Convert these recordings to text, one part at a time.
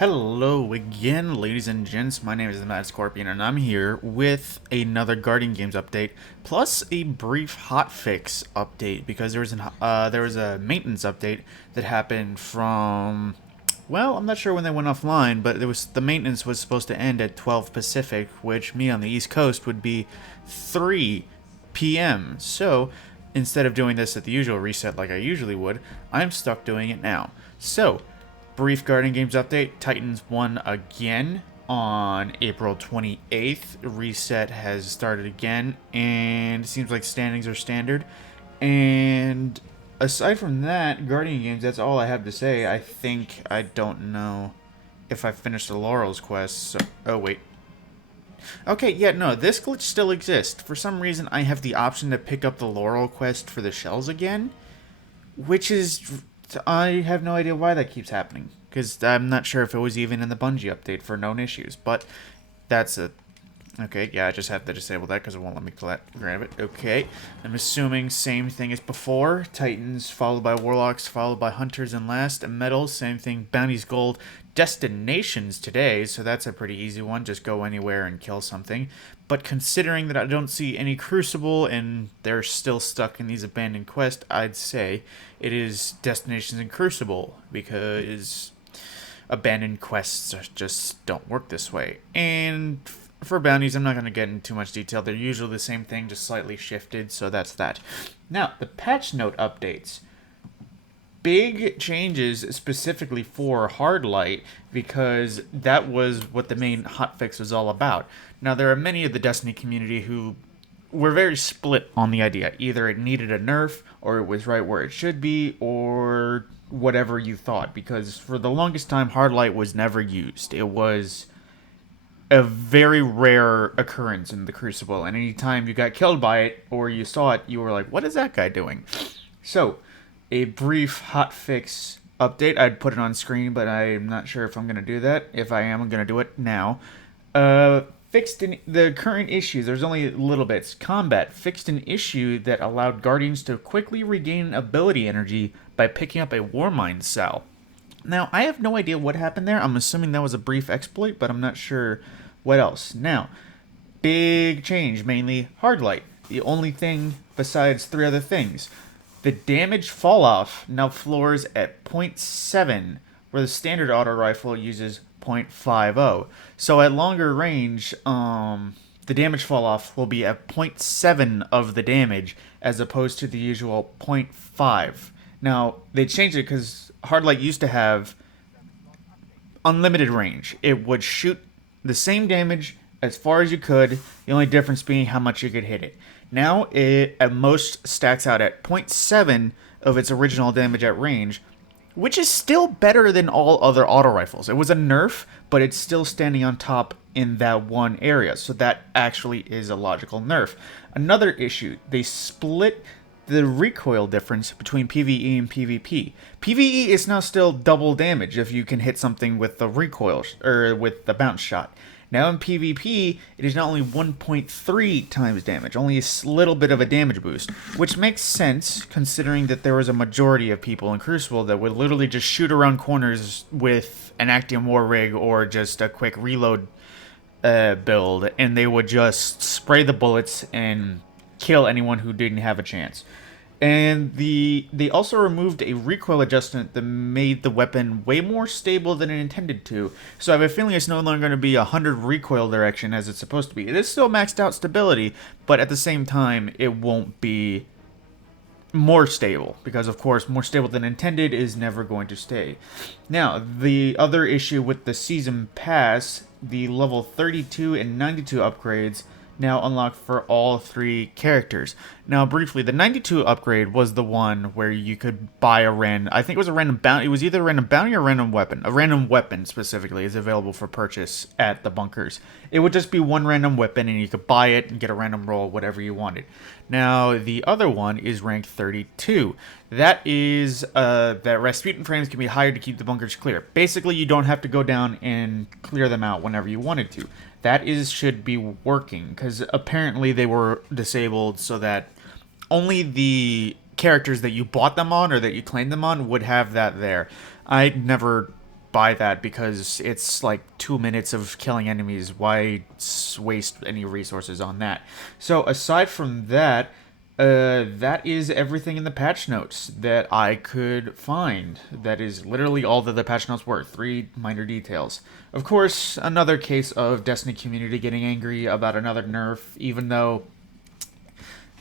Hello again, ladies and gents. My name is the Mad Scorpion, and I'm here with another Guardian Games update, plus a brief hotfix update because there was a maintenance update that happened from. Well, I'm not sure when they went offline, but the maintenance was supposed to end at 12 Pacific, which me on the East Coast would be 3 p.m. So instead of doing this at the usual reset like I usually would, I'm stuck doing it now. So brief Guardian Games update. Titans won again on April 28th. Reset has started again, and it seems like standings are standard. And aside from that, Guardian Games, that's all I have to say. I don't know if I finished the Laurel's quest. So, oh, wait. Okay, yeah, no, this glitch still exists. For some reason, I have the option to pick up the Laurel quest for the shells again, which is I have no idea why that keeps happening, because I'm not sure if it was even in the Bungie update for known issues, but that's it. Okay, yeah, I just have to disable that because it won't let me grab it. Okay, I'm assuming same thing as before. Titans, followed by Warlocks, followed by Hunters, and last, Metals, same thing. Bounties, Gold, Destinations today, so that's a pretty easy one. Just go anywhere and kill something. But considering that I don't see any Crucible and they're still stuck in these abandoned quests, I'd say it is Destinations and Crucible, because abandoned quests just don't work this way. And for bounties, I'm not going to get into too much detail. They're usually the same thing, just slightly shifted, so that's that. Now, the patch note updates. Big changes specifically for Hardlight, because that was what the main hotfix was all about. Now, there are many of the Destiny community who were very split on the idea. Either it needed a nerf, or it was right where it should be, or whatever you thought. Because for the longest time, Hardlight was never used. It was a very rare occurrence in the Crucible, and anytime you got killed by it, or you saw it, you were like, what is that guy doing? So, a brief hotfix update. I'd put it on screen, but I'm not sure if I'm going to do that. If I am, I'm going to do it now. Fixed in the current issues. There's only little bits. Combat fixed an issue that allowed Guardians to quickly regain ability energy by picking up a Warmind cell. Now, I have no idea what happened there. I'm assuming that was a brief exploit, but I'm not sure what else. Now, big change, mainly Hardlight. The only thing besides three other things. The damage fall-off now floors at 0.7, where the standard auto rifle uses 0.50. So at longer range, the damage fall-off will be at 0.7 of the damage, as opposed to the usual 0.5. Now, they changed it because Hardlight used to have unlimited range. It would shoot the same damage as far as you could, the only difference being how much you could hit it. Now it at most stacks out at 0.7 of its original damage at range, which is still better than all other auto rifles. It was a nerf, but it's still standing on top in that one area, so that actually is a logical nerf. Another issue, they split the recoil difference between PvE and PvP. PvE is now still double damage if you can hit something with the recoil, or with the bounce shot. Now in PvP, it is not only 1.3 times damage, only a little bit of a damage boost, which makes sense considering that there was a majority of people in Crucible that would literally just shoot around corners with an Actium War Rig or just a quick reload build, and they would just spray the bullets and kill anyone who didn't have a chance. And they also removed a recoil adjustment that made the weapon way more stable than it intended to. So I have a feeling it's no longer going to be 100 recoil direction as it's supposed to be. It is still maxed out stability, but at the same time, it won't be more stable, because of course more stable than intended is never going to stay. Now, the other issue with the season pass, the level 32 and 92 upgrades now unlocked for all three characters. Now, briefly, the 92 upgrade was the one where you could buy I think it was a random bounty. It was either a random bounty or a random weapon. A random weapon, specifically, is available for purchase at the bunkers. It would just be one random weapon, and you could buy it and get a random roll, whatever you wanted. Now, the other one is rank 32. That is, that Rasputin frames can be hired to keep the bunkers clear. Basically, you don't have to go down and clear them out whenever you wanted to. That should be working, because apparently they were disabled so that only the characters that you bought them on or that you claimed them on would have that there. I never buy that because it's like 2 minutes of killing enemies. Why waste any resources on that? So aside from that, that is everything in the patch notes that I could find. That is literally all that the patch notes were. 3 minor details. Of course, another case of Destiny community getting angry about another nerf, even though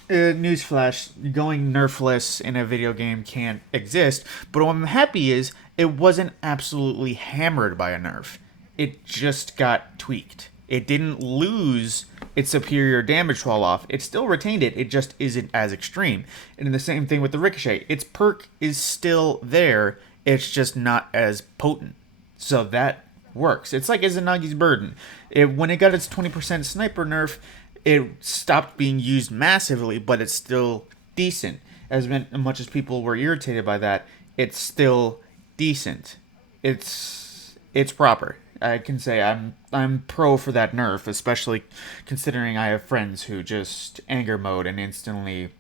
newsflash, going nerfless in a video game can't exist. But what I'm happy is it wasn't absolutely hammered by a nerf. It just got tweaked. It didn't lose its superior damage fall off. It still retained it. It just isn't as extreme. And the same thing with the ricochet. Its perk is still there. It's just not as potent. So that works. It's like Izanagi's Burden. When it got its 20% sniper nerf, it stopped being used massively, but it's still decent. As much as people were irritated by that, it's still decent. It's proper. I can say I'm pro for that nerf, especially considering I have friends who just anger mode and instantly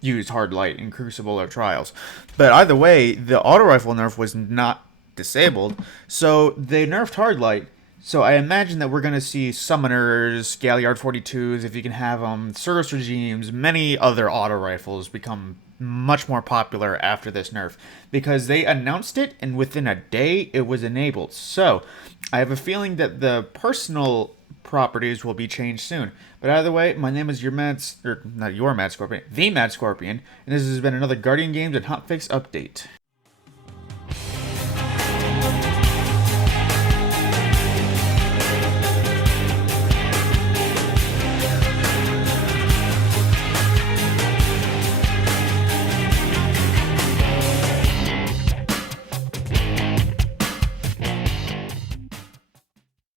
use Hardlight in Crucible or Trials. But either way, the auto rifle nerf was not disabled, so they nerfed Hardlight. So I imagine that we're going to see Summoners, Galliard 42s, if you can have them, Service Regimes, many other auto rifles become much more popular after this nerf. Because they announced it, and within a day, it was enabled. So I have a feeling that the personal properties will be changed soon. But either way, my name is not your Mad Scorpion, the Mad Scorpion, and this has been another Guardian Games and Hotfix update.